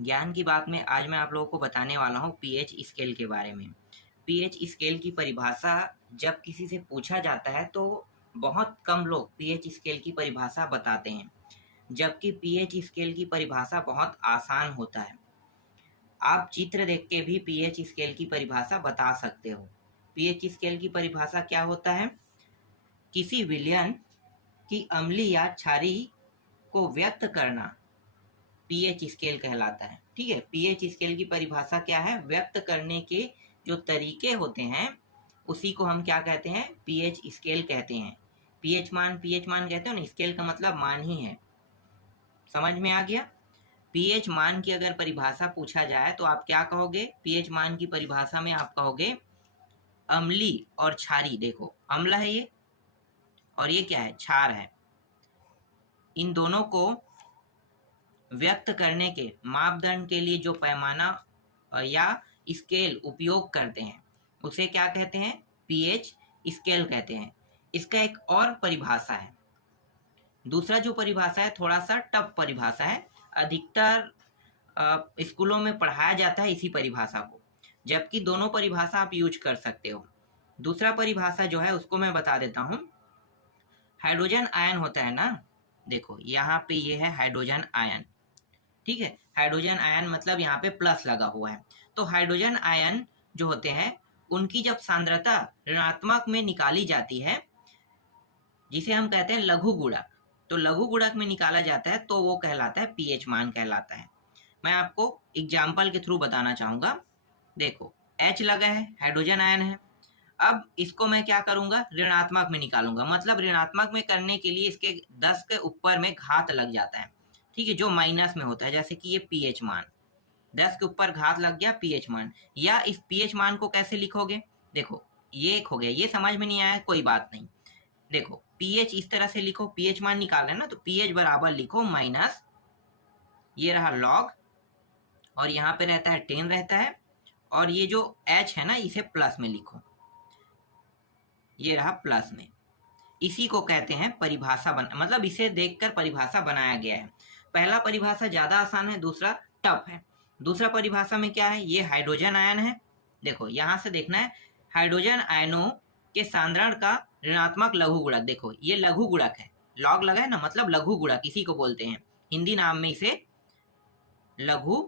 ज्ञान की बात में आज मैं आप लोगों को बताने वाला हूँ पीएच स्केल के बारे में। पीएच स्केल की परिभाषा जब किसी से पूछा जाता है तो बहुत कम लोग पीएच स्केल की परिभाषा बताते हैं, जबकि पीएच स्केल की परिभाषा बहुत आसान होता है। आप चित्र देख के भी पीएच स्केल की परिभाषा बता सकते हो। पीएच स्केल की परिभाषा क्या होता है? किसी विलयन की अम्लीय या क्षारीय को व्यक्त करना पीएच स्केल कहलाता है। ठीक है, पीएच स्केल की परिभाषा क्या है? व्यक्त करने के जो तरीके होते हैं उसी को हम क्या कहते हैं? पीएच स्केल कहते हैं। पीएच मान कहते हो ना, स्केल का मतलब मान ही है। समझ में आ गया? पीएच मान की अगर परिभाषा पूछा जाए तो आप क्या कहोगे? पीएच मान की परिभाषा में आप कहोगे अम्लीय और क्षारीय। देखो, अम्ल है ये और ये क्या है? क्षार है। इन दोनों को व्यक्त करने के मापदंड के लिए जो पैमाना या स्केल उपयोग करते हैं उसे क्या कहते हैं? पीएच स्केल कहते हैं। इसका एक और परिभाषा है। दूसरा जो परिभाषा है थोड़ा सा टफ परिभाषा है। अधिकतर स्कूलों में पढ़ाया जाता है इसी परिभाषा को, जबकि दोनों परिभाषा आप यूज कर सकते हो। दूसरा परिभाषा जो है उसको मैं बता देता हूँ। हाइड्रोजन आयन होता है ना, देखो यहाँ पे ये है हाइड्रोजन आयन। ठीक है, हाइड्रोजन आयन मतलब यहाँ पे प्लस लगा हुआ है। तो हाइड्रोजन आयन जो होते हैं उनकी जब सांद्रता ऋणात्मक में निकाली जाती है, जिसे हम कहते हैं लघु गुणक, तो लघु गुणक में निकाला जाता है तो वो कहलाता है पीएच मान कहलाता है। मैं आपको एग्जाम्पल के थ्रू बताना चाहूंगा। देखो H लगा है, हाइड्रोजन आयन है। अब इसको मैं क्या करूंगा? ऋणात्मक में निकालूंगा। मतलब ऋणात्मक में करने के लिए इसके 10 के ऊपर में घात लग जाता है। ठीक है, जो माइनस में होता है, जैसे कि ये पीएच मान 10 के ऊपर घात लग गया पीएच मान। या इस पीएच मान को कैसे लिखोगे? देखो ये एक हो गया, ये समझ में नहीं आया कोई बात नहीं। देखो पीएच इस तरह से लिखो, पीएच मान निकाल रहे हैं ना, तो पीएच बराबर लिखो माइनस, ये रहा लॉग, और यहाँ पे रहता है 10 रहता है, और ये जो H है ना इसे प्लस में लिखो, ये रहा प्लस में। इसी को कहते हैं परिभाषा मतलब इसे देखकर परिभाषा बनाया गया है। पहला परिभाषा ज्यादा आसान है, दूसरा टफ है। दूसरा परिभाषा में क्या है? ये हाइड्रोजन आयन है। देखो यहां से देखना है, हाइड्रोजन आयनों के सांद्रण का ऋणात्मक लघु गुणक। देखो ये लघु गुणक है, लॉग लगा है ना, मतलब लघु गुणक इसी को बोलते हैं। हिंदी नाम में इसे लघु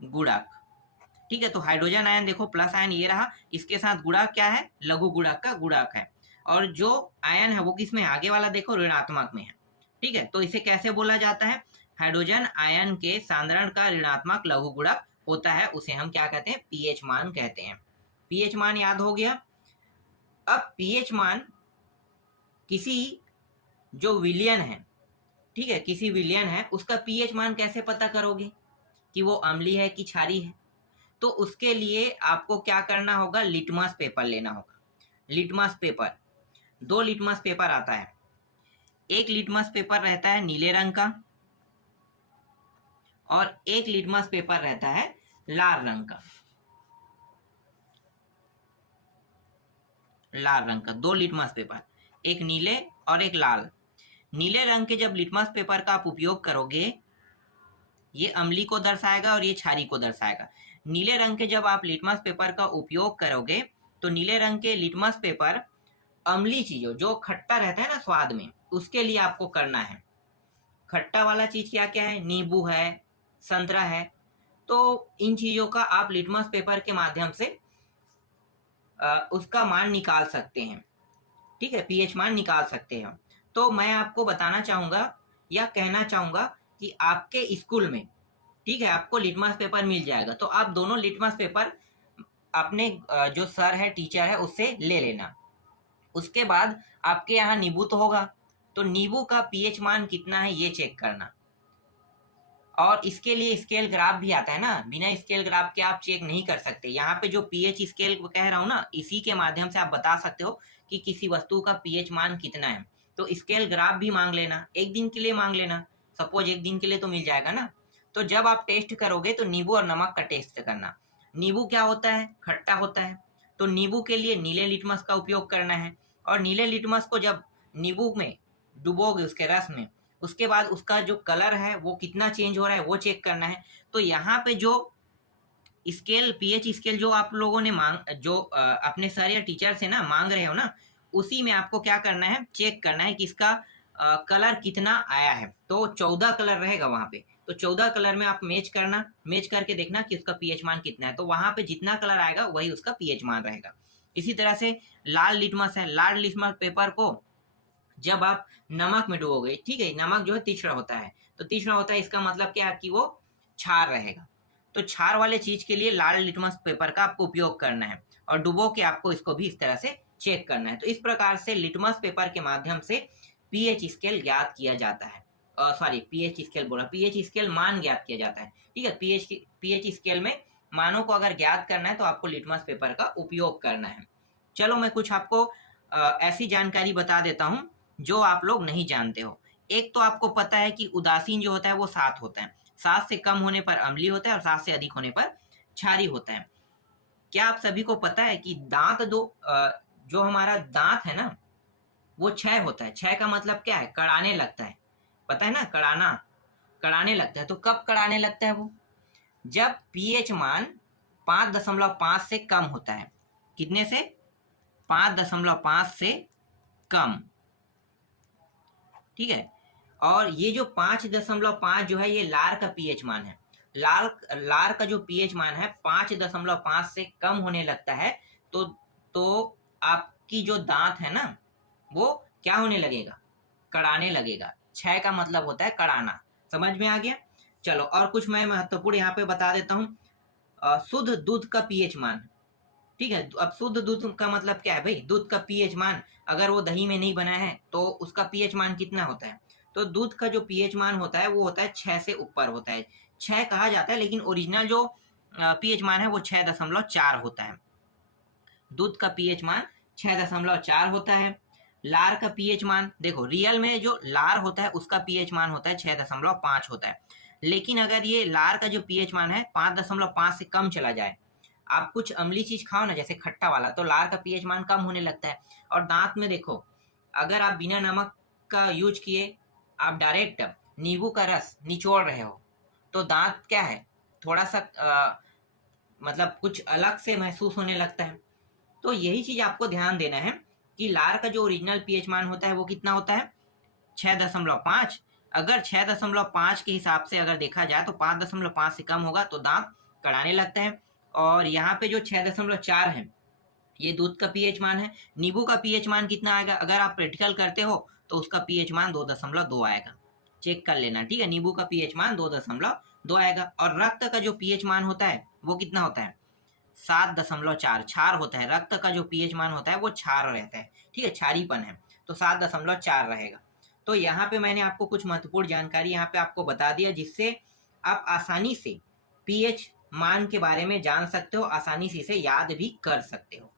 गुणक। ठीक है, तो हाइड्रोजन आयन देखो प्लस आयन ये रहा, इसके साथ गुणक क्या है? लघु गुणक का गुणक है। और जो आयन है वो किसमें? आगे वाला देखो ऋणात्मक में है। ठीक है, तो इसे कैसे बोला जाता है? हाइड्रोजन आयन के सांद्रण का ऋणात्मक लघु गुणक होता है, उसे हम क्या कहते हैं? पीएच मान कहते हैं। पीएच मान याद हो गया। अब पीएच मान किसी जो विलयन है, ठीक है, किसी विलयन है उसका पीएच मान कैसे पता करोगे कि वो अम्लीय है कि क्षारीय है? तो उसके लिए आपको क्या करना होगा? लिटमस पेपर लेना होगा। लिटमस पेपर, 2 लिटमस पेपर आता है। एक लिटमस पेपर रहता है नीले रंग का और एक लिटमस पेपर रहता है लाल रंग का। लाल रंग का 2 लिटमस पेपर, एक नीले और एक लाल। नीले रंग के जब लिटमस पेपर का आप उपयोग करोगे, ये अम्लीय को दर्शाएगा और ये क्षारीय को दर्शाएगा। नीले रंग के जब आप लिटमस पेपर का उपयोग करोगे तो नीले रंग के लिटमस पेपर अम्लीय चीजों, जो खट्टा रहता है ना स्वाद में, उसके लिए आपको करना है। खट्टा वाला चीज क्या क्या है? नींबू है, संतरा है। तो इन चीजों का आप लिटमस पेपर के माध्यम से उसका मान निकाल सकते हैं। ठीक है, पीएच मान निकाल सकते हैं। तो मैं आपको बताना चाहूंगा या कहना चाहूंगा कि आपके स्कूल में, ठीक है, आपको लिटमस पेपर मिल जाएगा, तो आप दोनों लिटमस पेपर अपने जो सर है, टीचर है, उससे ले लेना। उसके बाद आपके यहाँ नींबू तो होगा, तो नींबू का पीएच मान कितना है ये चेक करना। और इसके लिए स्केल ग्राफ भी आता है ना, बिना स्केल ग्राफ के आप चेक नहीं कर सकते। यहाँ पे जो पीएच स्केल कह रहा हूँ ना, इसी के माध्यम से आप बता सकते हो कि किसी वस्तु का पीएच मान कितना है। तो स्केल ग्राफ भी मांग लेना, एक दिन के लिए मांग लेना, सपोज एक दिन के लिए तो मिल जाएगा ना। तो जब आप टेस्ट करोगे तो नींबू और नमक का टेस्ट करना। नींबू क्या होता है? खट्टा होता है। तो नींबू के लिए नीले लिटमस का उपयोग करना है, और नीले लिटमस को जब नींबू में डुबोगे उसके रस में, उसके बाद उसका जो कलर है वो कितना चेंज हो रहा है वो चेक करना है। तो यहाँ पे जो स्केल पीएच स्केल जो आप लोगों ने अपने सर या टीचर से ना मांग रहे हो ना, उसी में आपको क्या करना है, चेक करना है कि इसका कलर कितना आया है। तो 14 कलर रहेगा वहां पे, तो 14 कलर में आप मैच करके देखना कि उसका पीएच मान कितना है। तो वहां पे जितना कलर आएगा वही उसका पीएच मान रहेगा। इसी तरह से लाल लिटमस है, लाल लिटमस पेपर को जब आप नमक में डुबोगे, ठीक है, नमक जो है तीसरा होता है, तो तीसरा होता है, इसका मतलब क्या है कि वो क्षार रहेगा। तो क्षार वाले चीज के लिए लाल लिटमस पेपर का आपको उपयोग करना है और डुबो के आपको इसको भी इस तरह से चेक करना है। तो इस प्रकार से लिटमस पेपर के माध्यम से पीएच स्केल ज्ञात किया जाता है। सॉरी, पीएच स्केल बोला, पीएच स्केल मान ज्ञात किया जाता है। ठीक है, पीएच स्केल में मानों को अगर ज्ञात करना है तो आपको लिटमस पेपर का उपयोग करना है। चलो मैं कुछ आपको ऐसी जानकारी बता देता हूं जो आप लोग नहीं जानते हो। एक तो आपको पता है कि उदासीन जो होता है वो 7 होता है, 7 से कम होने पर अम्लीय होता है और 7 से अधिक होने पर क्षारी होता है। क्या आप सभी को पता है कि जो हमारा दांत है ना वो 6 होता है। 6 का मतलब क्या है, कड़ाने लगता है, पता है ना, कड़ाने लगता है। तो कब कड़ाने लगता है वो, जब पीएच मान 5.5 से कम होता है। कितने से, 5.5 से कम, ठीक है। और ये जो 5.5 जो है ये लार का पीएच मान है। लार का जो पीएच मान है 5.5 से कम होने लगता है तो आपकी जो दांत है ना वो क्या होने लगेगा, कड़ाने लगेगा। 6 का मतलब होता है कड़ाना। समझ में आ गया। चलो और कुछ मैं महत्वपूर्ण यहाँ पे बता देता हूँ। शुद्ध दूध का पीएच मान, ठीक है। अब शुद्ध दूध का मतलब क्या है भाई, दूध का पीएच मान अगर वो दही में नहीं बना है तो उसका पीएच मान कितना होता है। तो दूध का जो पीएच मान होता है वो होता है 6 से ऊपर होता है। 6 कहा जाता है, लेकिन ओरिजिनल जो पीएच मान है वो 6.4 होता है। दूध का पीएच मान 6.4 होता है। लार का पीएच मान, देखो रियल में जो लार होता है उसका पीएच मान होता है 6.5 होता है। लेकिन अगर ये लार का जो पीएच मान है 5.5 से कम चला जाए, आप कुछ अम्ली चीज खाओ ना जैसे खट्टा वाला, तो लार का पीएच मान कम होने लगता है। और दांत में देखो, अगर आप बिना नमक का यूज किए आप डायरेक्ट नींबू का रस निचोड़ रहे हो तो दांत क्या है, थोड़ा सा मतलब कुछ अलग से महसूस होने लगता है। तो यही चीज आपको ध्यान देना है कि लार का जो ओरिजिनल पीएच मान होता है वो कितना होता है, 6.5। अगर 6.5 के हिसाब से अगर देखा जाए तो 5.5 से कम होगा तो दांत कड़ाने लगता है। और यहाँ पे जो 6.4 है ये दूध का पीएच मान है। नींबू का पीएच मान कितना आएगा, अगर आप प्रैक्टिकल करते हो तो उसका पीएच मान 2.2 आएगा, चेक कर लेना, ठीक है। नींबू का पीएच मान 2.2 आएगा। और रक्त का जो पीएच मान होता है वो कितना होता है, 7.4 क्षार होता है। रक्त का जो पीएच मान होता है वो क्षार रहता है, ठीक है, क्षारीपन है, तो 7.4 रहेगा। तो यहाँ पे मैंने आपको कुछ महत्वपूर्ण जानकारी यहाँ पे आपको बता दिया जिससे आप आसानी से पीएच मान के बारे में जान सकते हो, आसानी से इसे याद भी कर सकते हो।